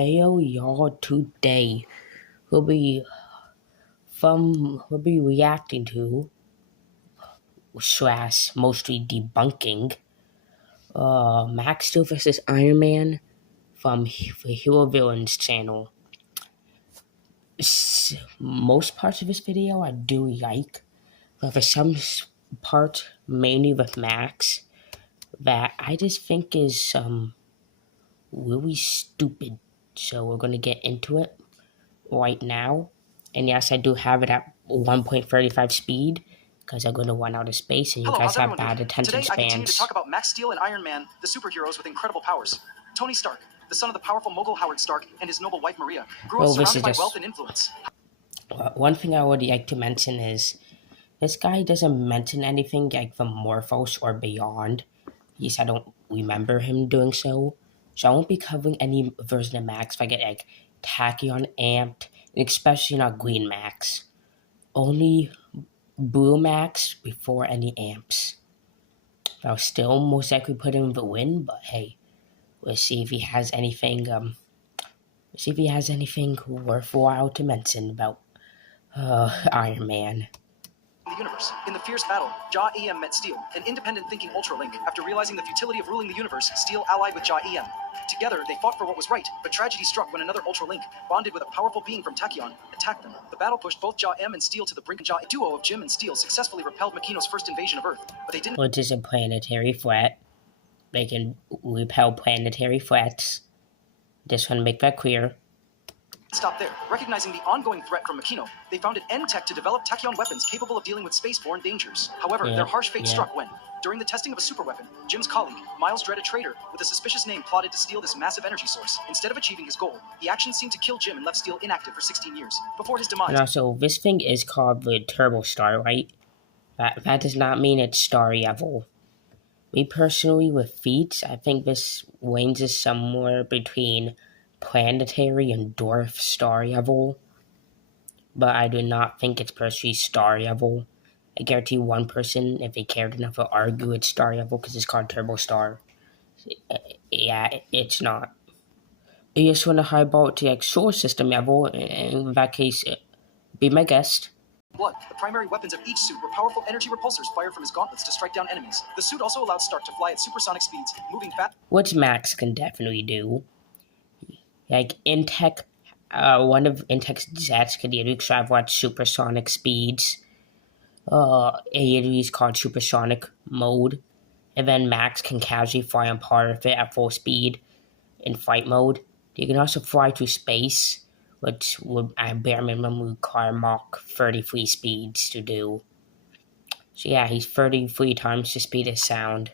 Heyo y'all, today we'll be reacting to slash mostly debunking Max Steel vs. Iron Man from the Hero Villains channel. Most parts of this video I do like, but for some parts, mainly with Max, that I just think is really stupid. So we're gonna get into it right now. And yes, I do have it at 1.35 speed because I'm going to run out of space and you guys have bad attention spans. Today I continue to spans. talk about Max Steel and Iron Man, the superheroes with incredible powers. Tony Stark, the son of the powerful mogul Howard Stark and his noble wife Maria, grew up surrounded by wealth and influence. One thing I would like to mention is this guy doesn't mention anything like from Morphos or beyond. At least I don't remember him doing so. So I won't be covering any version of Max if I get like Tachyon amped, and especially not Green Max. Only Blue Max before any amps. I'll still most likely put him in the win, but hey, let's see if he has anything. Let's see if he has anything worthwhile to mention about Iron Man. The universe. In the fierce battle, Jaw EM met Steel, an independent-thinking Ultralink. After realizing the futility of ruling the universe, Steel allied with Jaw EM. Together, they fought for what was right, but tragedy struck when another Ultralink, bonded with a powerful being from Tachyon, attacked them. The battle pushed both Jaw M and Steel to the brink. Jaw duo of Jim and Steel successfully repelled Makino's first invasion of Earth, but they didn't. Which is a planetary threat. They can repel planetary threats. Just want to make that clear. Stop there. Recognizing the ongoing threat from Makino, they founded N-Tech to develop Tachyon weapons capable of dealing with spaceborne dangers. However, their harsh fate struck when, during the testing of a superweapon, Jim's colleague, Miles Dredd, a traitor with a suspicious name, plotted to steal this massive energy source. Instead of achieving his goal, the action seemed to kill Jim and left Steel inactive for 16 years, before his demise. And also, this thing is called the Turbo Star, right? That does not mean it's star level. Me personally, with feats, I think this ranges somewhere between planetary and dwarf star level, but I do not think it's personally star level. I guarantee one person, if they cared enough, will argue it's star level because it's called Turbo Star. Yeah, it's not. You just want to highball it to like solar system level, and in that case, be my guest. Blood. The primary weapons of each suit were powerful energy repulsors fired from his gauntlets to strike down enemies. The suit also allowed Stark to fly at supersonic speeds, moving fast. Which Max can definitely do. Like Intech, one of Intech's jets can either travel at supersonic speeds. It is called supersonic mode, and then Max can casually fly on part of it at full speed in flight mode. You can also fly through space, which would at bare minimum require Mach 33 speeds to do. So yeah, he's 33 times the speed of sound.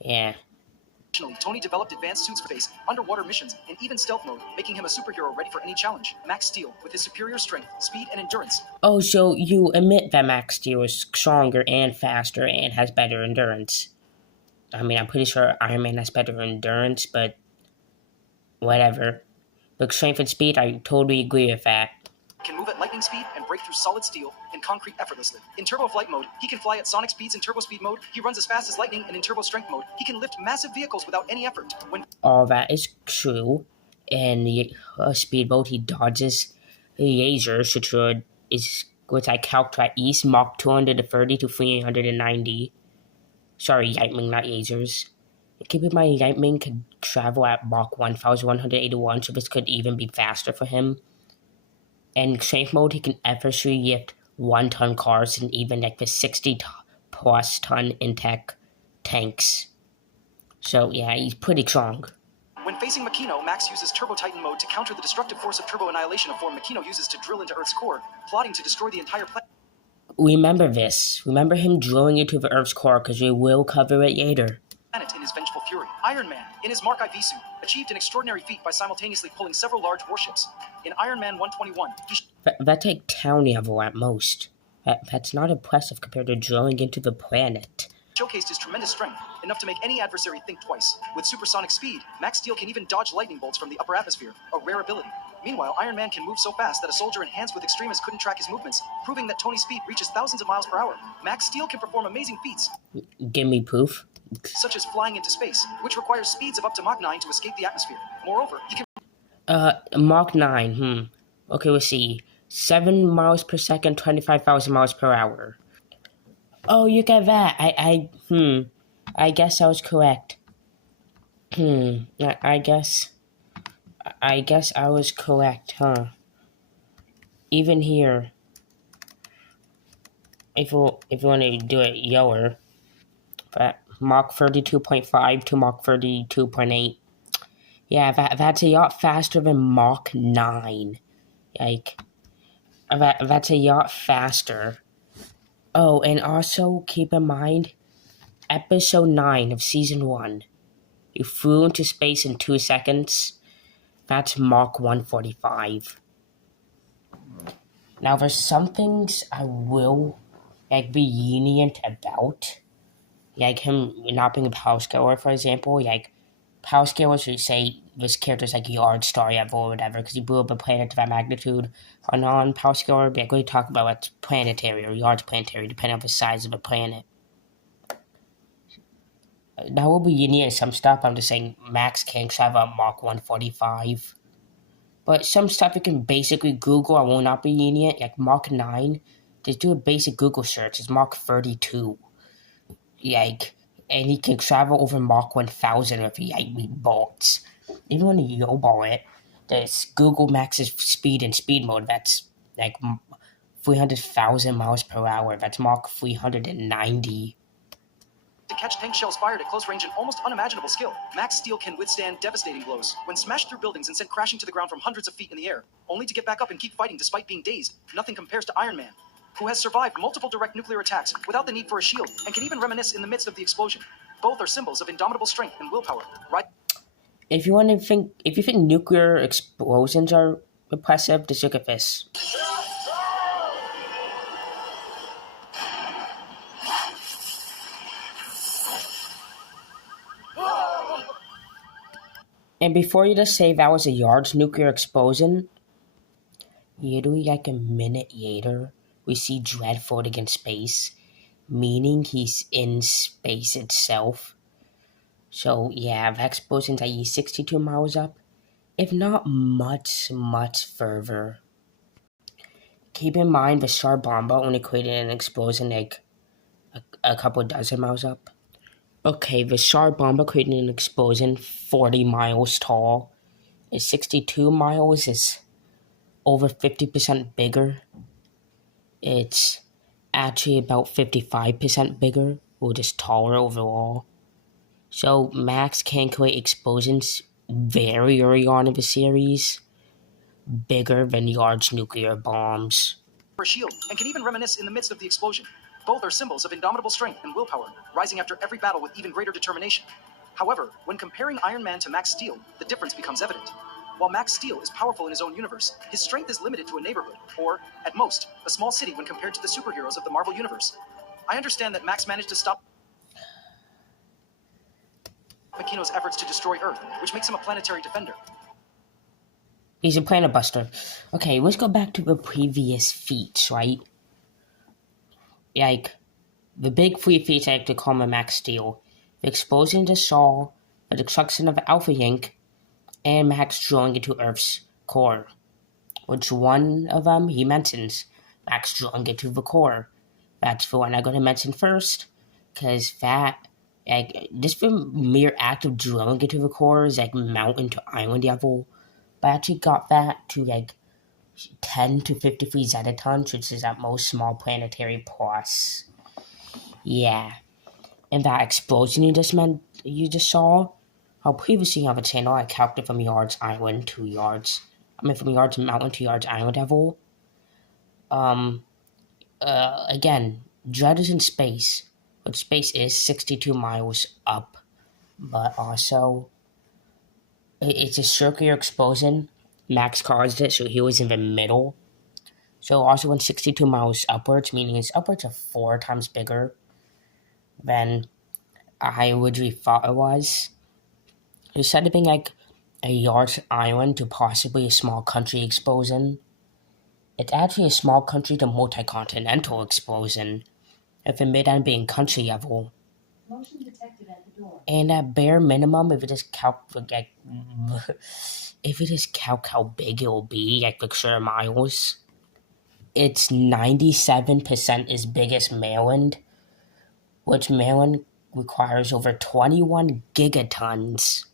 Yeah. Tony developed advanced suits for space, underwater missions, and even stealth mode, making him a superhero ready for any challenge. Max Steel, with his superior strength, speed, and endurance. Oh, so you admit that Max Steel is stronger and faster and has better endurance. I mean, I'm pretty sure Iron Man has better endurance, but whatever. But strength and speed, I totally agree with that. Can move at lightning speed and break through solid steel and concrete effortlessly. In turbo flight mode, he can fly at sonic speeds. In turbo speed mode, he runs as fast as lightning, and in turbo strength mode, he can lift massive vehicles without any effort. All that is true. In speed mode, he dodges lasers, which I calculate at least Mach 230 to 390. Sorry, Lightning, not lasers. Keep in mind, Lightning could travel at Mach 1181, so this could even be faster for him. In strength mode, he can effortlessly lift 1-ton cars and even like the 60-plus ton Intech tanks. So yeah, he's pretty strong. When facing Makino, Max uses Turbo Titan mode to counter the destructive force of turbo annihilation, a form Makino uses to drill into Earth's core, plotting to destroy the entire planet. Remember this. Remember him drilling into the Earth's core, because we will cover it later. In his vengeful fury, Iron Man, in his Mark IV suit, achieved an extraordinary feat by simultaneously pulling several large warships. In Iron Man 121, that take town level at most. That's not impressive compared to drilling into the planet. Showcased his tremendous strength, enough to make any adversary think twice. With supersonic speed, Max Steel can even dodge lightning bolts from the upper atmosphere, a rare ability. Meanwhile, Iron Man can move so fast that a soldier enhanced with extremists couldn't track his movements, proving that Tony's speed reaches thousands of miles per hour. Max Steel can perform amazing feats. Give me proof. Such as flying into space, which requires speeds of up to Mach 9 to escape the atmosphere. Moreover, he can... Mach 9, Okay, let's see. 7 miles per second, 25,000 miles per hour. Oh, you got that. I guess I was correct. I guess. I guess I was correct, huh? Even here, if you want to do it lower, but Mach 32.5 to Mach 32.8. Yeah, that's a lot faster than Mach 9. Like, that's a lot faster. Oh, and also keep in mind, episode 9 of season 1. You flew into space in 2 seconds. That's Mach 145. Now, there's some things I will be lenient about. Like him not being a power scaler, for example. Like, power scalers would say this character's like yard star level or whatever because he blew up a planet to that magnitude. A non power scaler, we talk about what's planetary or large planetary, depending on the size of a planet. That will be unique in some stuff. I'm just saying Max can't have a Mach 145. But some stuff you can basically Google, I will not be lenient. Like Mach 9, just do a basic Google search. It's Mach 32. Like, and he can travel over Mach 1000 if he bolts. Even when you lowball it, there's Google Max's speed and speed mode. That's like 300,000 miles per hour. That's Mach 390. To catch tank shells fired at close range an almost unimaginable skill. Max Steel can withstand devastating blows. When smashed through buildings and sent crashing to the ground from hundreds of feet in the air, only to get back up and keep fighting despite being dazed, nothing compares to Iron Man, who has survived multiple direct nuclear attacks without the need for a shield and can even reminisce in the midst of the explosion. Both are symbols of indomitable strength and willpower, right? If you think nuclear explosions are oppressive, just look at this. And before you just say that was a large nuclear explosion, literally like a minute later, we see Dredd floating in space, meaning he's in space itself. So yeah, the explosion's at 62 miles up, if not much further. Keep in mind the Char Bomba only created an explosion like a couple dozen miles up. Okay, the Char Bomba created an explosion 40 miles tall. Is 62 miles is over 50% bigger. It's actually about 55% bigger, or just taller overall. So Max can create explosions very early on in the series, bigger than large nuclear bombs. For a shield and can even reminisce in the midst of the explosion. Both are symbols of indomitable strength and willpower, rising after every battle with even greater determination. However, when comparing Iron Man to Max Steel, the difference becomes evident. While Max Steel is powerful in his own universe, his strength is limited to a neighborhood, or, at most, a small city when compared to the superheroes of the Marvel Universe. I understand that Max managed to stop Makino's efforts to destroy Earth, which makes him a planetary defender. He's a planet buster. Okay, let's go back to the previous feats, right? Like, the big three feats I like to call my Max Steel. The explosion to Saul, the destruction of Alpha Inc., and Max drilling into Earth's core. Which one of them he mentions? Max drilling into the core. That's the one I'm going to mention first, because that, like, just the mere act of drilling into the core is like mountain to island level. But I actually got that to like 10 to 53 zetatons, which is at most small planetary plus. Yeah. And that explosion you just saw, how previously on the channel I calculated from yards island to yards. From yards mountain to yards island level. Again, Dredd is in space, but space is 62 miles up. But also, it's a circular explosion. Max caused it, so he was in the middle. So also went 62 miles upwards, meaning it's upwards of 4 times bigger than I originally thought it was. Instead of being like a large island to possibly a small country explosion, it's actually a small country to multi-continental explosion. If it made on being country level. And at bare minimum, if it just like, if it just calc how big it will be, like for sure miles, it's 97% as big as Maryland, which Maryland requires over 21 gigatons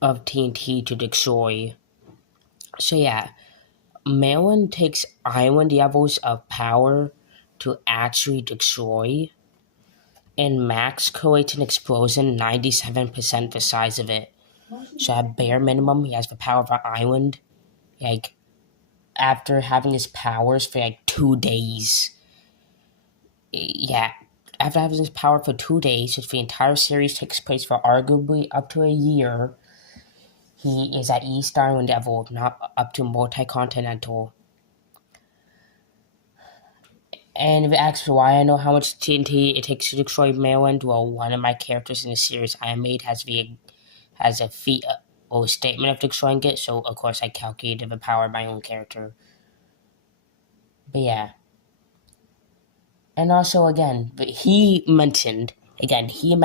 of TNT to destroy. So yeah, Maryland takes island levels of power to actually destroy, and Max creates an explosion 97% the size of it. So at bare minimum, he has the power of an island. Like after having his powers for like 2 days, yeah, after having his power for 2 days, which the entire series takes place for arguably up to a year, he is at East Island level, not up to multi-continental. And if it asks why I know how much TNT it takes to destroy Maryland, well, one of my characters in the series I made has a feat or statement of destroying it, so of course I calculated the power of my own character. But yeah. And also again, he mentioned that he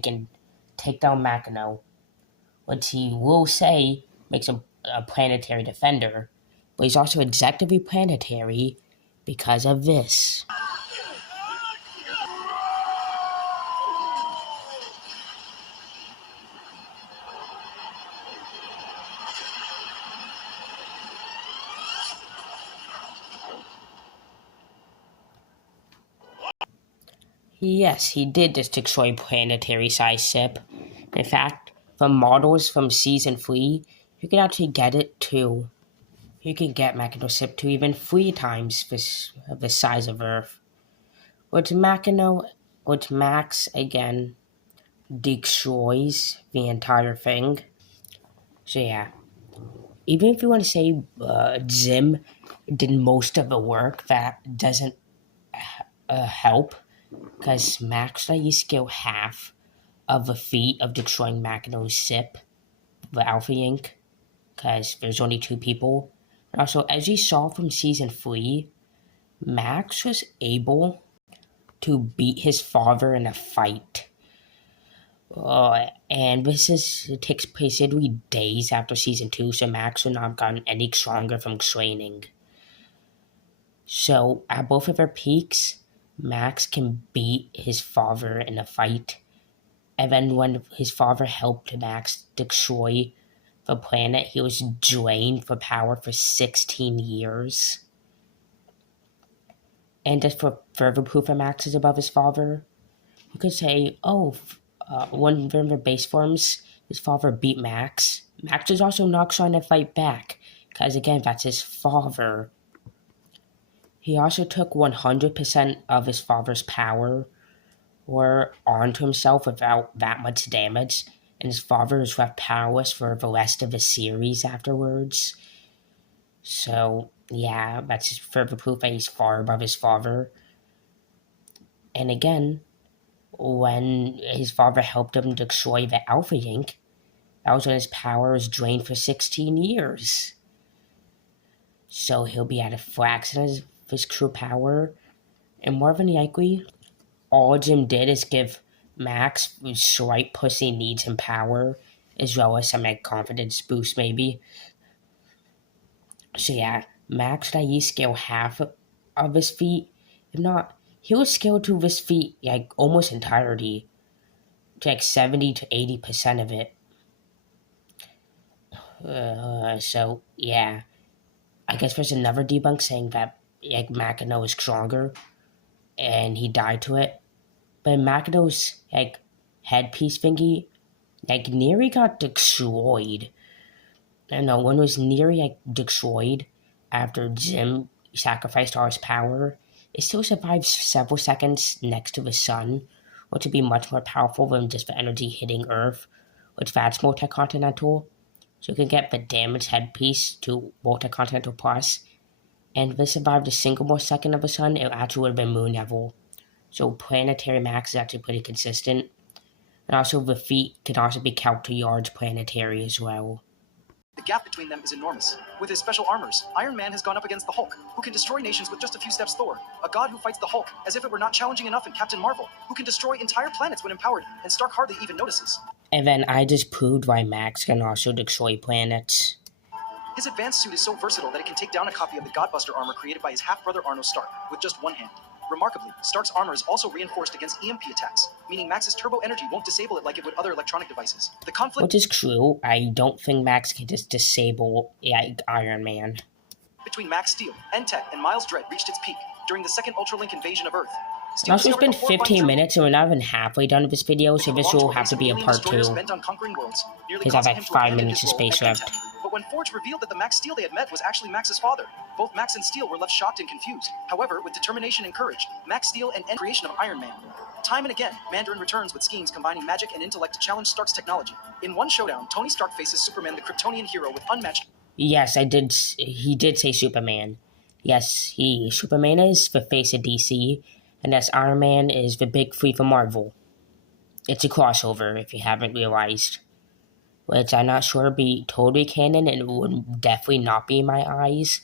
can take down Makino, which he will say makes him a planetary defender. But he's also objectively planetary because of this. Yes, he did just destroy planetary size ship. In fact, from models from season 3, you can actually get it to you can get Makino's ship to even 3 times the size of Earth. Which Max again destroys the entire thing. So yeah, even if you want to say Zim did most of the work, that doesn't help because Max let you skill half of the feat of destroying Magno's ship, the Alpha Inc., because there's only 2 people. And also, as you saw from season 3, Max was able to beat his father in a fight. And it takes place literally days after season 2, so Max would not have gotten any stronger from training. So at both of their peaks, Max can beat his father in a fight. And then when his father helped Max destroy the planet, he was drained for power for 16 years. And just for further proof that Max is above his father, you could say, one of the base forms, his father beat Max. Max is also not trying to fight back, because again, that's his father. He also took 100% of his father's power or onto himself without that much damage, and his father is left powerless for the rest of the series afterwards. So, yeah, that's just further proof that he's far above his father. And again, when his father helped him destroy the Alpha Inc., that was when his power was drained for 16 years. So he'll be at a fraction of his true power. And more than likely, all Jim did is give Max whose slight pussy needs him power, as well as some like confidence boost maybe. So yeah, Max that he scale half of his feet. If not, he will scale to his feet like almost entirety. To like 70 to 80% of it. So yeah. I guess there's another debunk saying that like Makino is stronger and he died to it. But Makino's like headpiece thingy, like Neri got destroyed. I don't know, when was Neri like destroyed after Jim sacrificed all his power, it still survives several seconds next to the sun, which would be much more powerful than just the energy hitting Earth, which that's multi-continental. So you can get the damaged headpiece to multi-continental plus, and if it survived a single more second of the sun, it actually would have been moon level. So planetary max is actually pretty consistent. And also the feet can also be count to yards planetary as well. The gap between them is enormous. With his special armors, Iron Man has gone up against the Hulk, who can destroy nations with just a few steps. Thor, a god who fights the Hulk as if it were not challenging enough, and Captain Marvel, who can destroy entire planets when empowered, and Stark hardly even notices. And then I just proved why Max can also destroy planets. His advanced suit is so versatile that it can take down a copy of the Godbuster armor created by his half-brother Arno Stark with just one hand. Remarkably, Stark's armor is also reinforced against EMP attacks, meaning Max's turbo energy won't disable it like it would other electronic devices. The conflict, which is true, I don't think Max can just disable Iron Man. Between Max Steel, N-Tech, and Miles Dread reached its peak during the second Ultralink invasion of Earth. Steel also, it's been 15 minutes and we're not even halfway done with this video, so this will have to be a part 2. Because I have like 5 minutes of space left. But when Forge revealed that the Max Steel they had met was actually Max's father, both Max and Steel were left shocked and confused. However, with determination and courage, Max Steel and creation of Iron Man. Time and again, Mandarin returns with schemes combining magic and intellect to challenge Stark's technology. In one showdown, Tony Stark faces Superman, the Kryptonian hero, with unmatched... Yes, he did say Superman. Yes, Superman is the face of DC, and yes, Iron Man is the big three for Marvel. It's a crossover, if you haven't realized. Which I'm not sure be totally canon, and it would definitely not be in my eyes.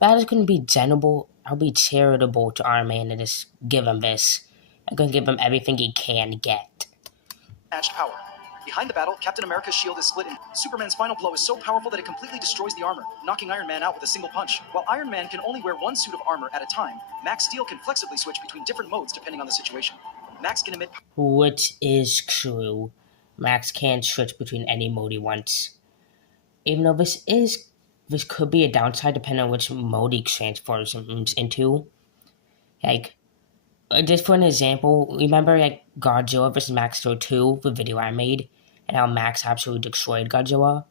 But I was going to be general. I'll be charitable to Iron Man and just give him this. I'm going to give him everything he can get. Matched power. Behind the battle, Captain America's shield is split in. Superman's final blow is so powerful that it completely destroys the armor, knocking Iron Man out with a single punch. While Iron Man can only wear one suit of armor at a time, Max Steel can flexibly switch between different modes depending on the situation. Max can emit... Which is true. Max can switch between any mode he wants. Even though this could be a downside depending on which mode he transforms into. Like, just for an example, remember like Godzilla vs. Max Steel 2, the video I made, and how Max absolutely destroyed Godzilla?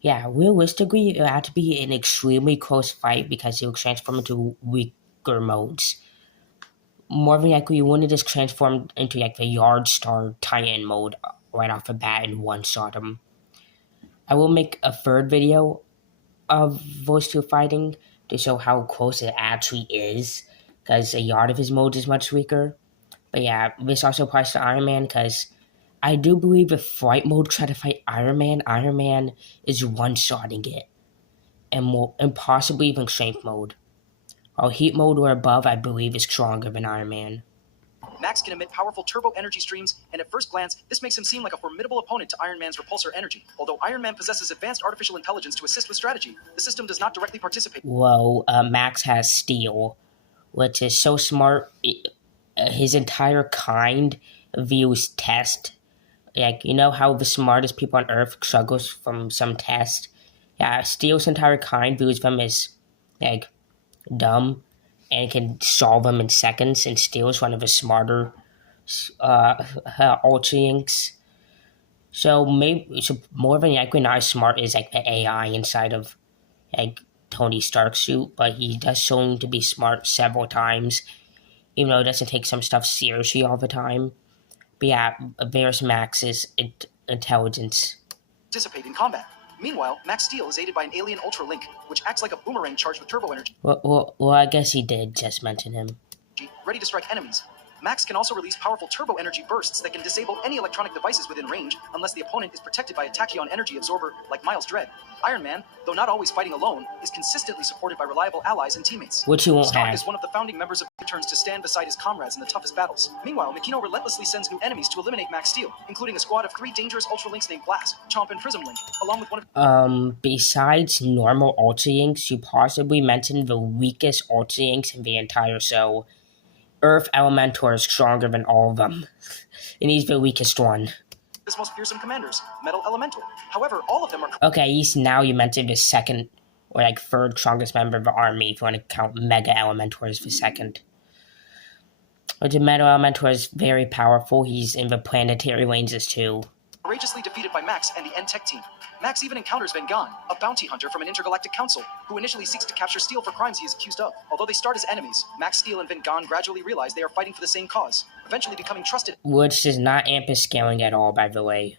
Yeah, realistically, it had to be an extremely close fight because he would transform into weaker modes. More than likely, you wouldn't just transform into like the Yard Star Titan mode right off the bat and one-shot him. I will make a third video of those two fighting to show how close it actually is, because a yard of his modes is much weaker. But yeah, this also applies to Iron Man, because I do believe if Flight mode tried to fight Iron Man is one-shotting it, and possibly even Strength mode. While Heat mode or above, I believe, is stronger than Iron Man. Max can emit powerful turbo energy streams, and at first glance, this makes him seem like a formidable opponent to Iron Man's repulsor energy. Although Iron Man possesses advanced artificial intelligence to assist with strategy, the system does not directly participate. Well, Max has Steel, which is so smart. His entire kind views test. Like, you know how the smartest people on Earth struggles from some test? Yeah, Steel's entire kind views them as, like, dumb, and can solve them in seconds, and Steel is one of the smarter Ultra Inks. So more than likely not as smart as like the AI inside of like Tony Stark's suit, but he does show to be smart several times, even though it doesn't take some stuff seriously all the time. But yeah, there's Max's intelligence. Participate in combat. Meanwhile, Max Steel is aided by an alien Ultra Link, which acts like a boomerang charged with turbo energy. Well, I guess he did just mention him. Ready to strike enemies. Max can also release powerful turbo energy bursts that can disable any electronic devices within range unless the opponent is protected by a tachyon energy absorber like Miles Dread. Iron Man, though not always fighting alone, is consistently supported by reliable allies and teammates. Which he won't Stark have. is one of the founding members of returns to stand beside his comrades in the toughest battles. Meanwhile, Makino relentlessly sends new enemies to eliminate Max Steel, including a squad of 3 dangerous Ultra Links named Blast, Chomp, and Prism Link, along with one of... Besides normal Ultra Inks, you possibly mentioned the weakest Ultra Inks in the entire show. Earth Elementor is stronger than all of them, and he's the weakest one. His most fearsome commanders, Metal Elementor. However, all of them are... Okay, now you mentioned the second, or like third strongest member of the army, if you want to count Mega Elementor as the second. But the Metal Elementor is very powerful. He's in the planetary ranges too. Courageously defeated by Max and the N-Tech team. Max even encounters Vengan, a bounty hunter from an intergalactic council, who initially seeks to capture Steel for crimes he is accused of. Although they start as enemies, Max Steel and Vengan gradually realize they are fighting for the same cause, eventually becoming trusted. Which is not amp-scaling at all, by the way.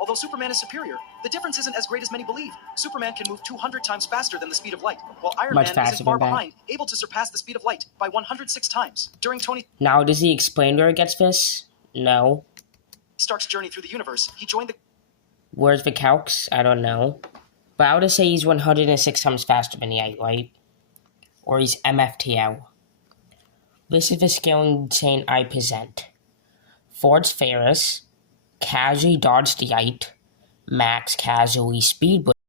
Although Superman is superior, the difference isn't as great as many believe. Superman can move 200 times faster than the speed of light, while Iron Man isn't far behind, able to surpass the speed of light by 106 times. During Tony... Now, does he explain where he gets this? No. Stark's journey through the universe, he joined the... Where's the calcs? I don't know. But I would say he's 106 times faster than the 8, right? Or he's MFTL. This is the scaling chain I present. Ford's Ferris casually dodged the 8, Max casually speed